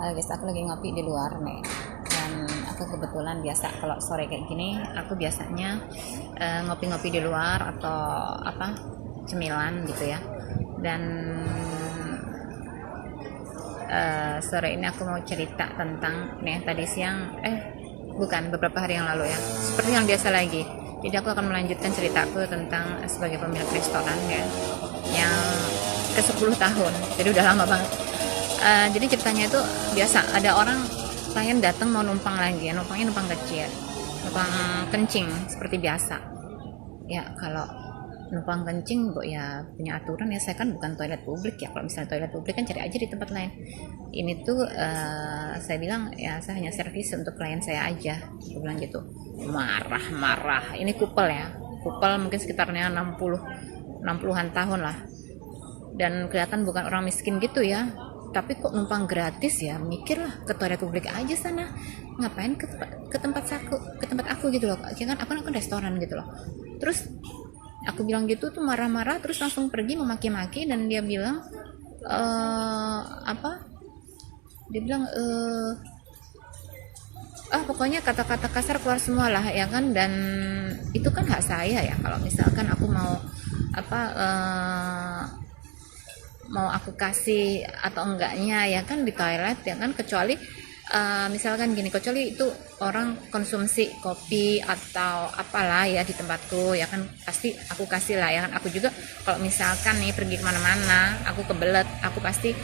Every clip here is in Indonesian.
Halo guys, aku lagi ngopi di luar nih. Dan aku kebetulan biasa kalau sore kayak gini, aku biasanya ngopi-ngopi di luar atau apa cemilan gitu ya. Dan sore ini aku mau cerita tentang nih tadi siang, bukan beberapa hari yang lalu ya. Seperti yang biasa lagi. Jadi aku akan melanjutkan ceritaku tentang sebagai pemilik restoran ya, yang ke 10 tahun. Jadi udah lama banget. Jadi ceritanya itu biasa ada orang klien datang mau numpang lagi ya, numpangnya numpang kecil, numpang kencing seperti biasa ya. Kalau numpang kencing bu ya punya aturan ya, saya kan bukan toilet publik ya. Kalau misalnya toilet publik kan cari aja di tempat lain. Ini tuh saya bilang ya saya hanya servis untuk klien saya aja, aku bilang gitu. Marah-marah, ini kupel ya, kupel mungkin sekitarnya 60-an tahun lah, dan kelihatan bukan orang miskin gitu ya, tapi kok numpang gratis ya. Mikirlah ke toilet publik aja sana, ngapain ke tempat aku gitu loh. Ya kan aku kan restoran gitu loh. Terus aku bilang gitu tuh marah-marah, terus langsung pergi memaki-maki. Dan dia bilang apa dia bilang pokoknya kata-kata kasar keluar semua lah ya kan. Dan itu kan hak saya ya, kalau misalkan aku mau mau aku kasih atau enggaknya ya kan di toilet ya kan. Kecuali misalkan gini, kecuali itu orang konsumsi kopi atau apalah ya di tempatku ya kan, pasti aku kasih lah ya kan. Aku juga kalau misalkan nih pergi kemana-mana, aku kebelet, aku pasti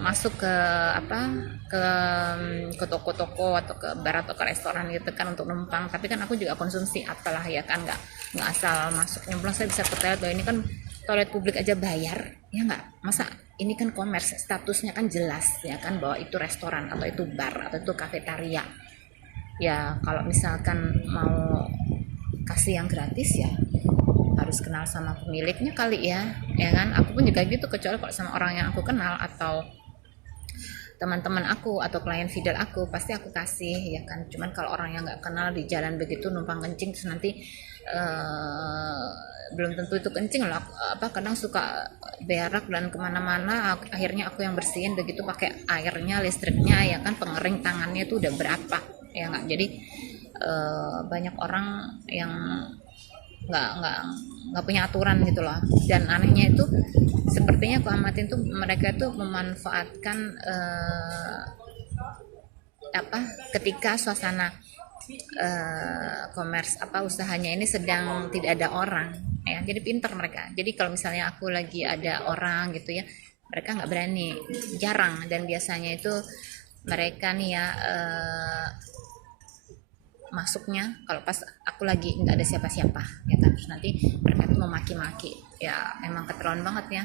masuk ke ke toko-toko atau ke bar atau ke restoran gitu kan untuk numpang. Tapi kan aku juga konsumsi apalah ya kan, nggak asal masuk nyemplung. Saya bisa ke toilet loh, ini kan toilet publik aja bayar ya nggak. Masa ini kan commerce, statusnya kan jelas ya kan, bahwa itu restoran atau itu bar atau itu kafetaria ya. Kalau misalkan mau kasih yang gratis ya harus kenal sama pemiliknya kali ya kan. Aku pun juga gitu, kecuali kalau sama orang yang aku kenal atau teman-teman aku atau klien feeder aku, pasti aku kasih ya kan. Cuman kalau orang yang nggak kenal di jalan begitu numpang kencing, terus nanti belum tentu itu kencing loh, kadang suka berak dan kemana-mana. Akhirnya aku yang bersihin, begitu pakai airnya, listriknya ya kan, pengering tangannya itu udah berapa ya nggak. Jadi banyak orang yang nggak punya aturan gitu loh. Dan anehnya itu sepertinya aku amatin tuh mereka tuh memanfaatkan ketika suasana commerce usahanya ini sedang tidak ada orang ya. Jadi pintar mereka. Jadi kalau misalnya aku lagi ada orang gitu ya, mereka nggak berani, jarang. Dan biasanya itu mereka nih ya masuknya kalau pas aku lagi nggak ada siapa-siapa ya kan. Terus nanti mereka tuh memaki-maki ya, emang keterlaluan banget ya.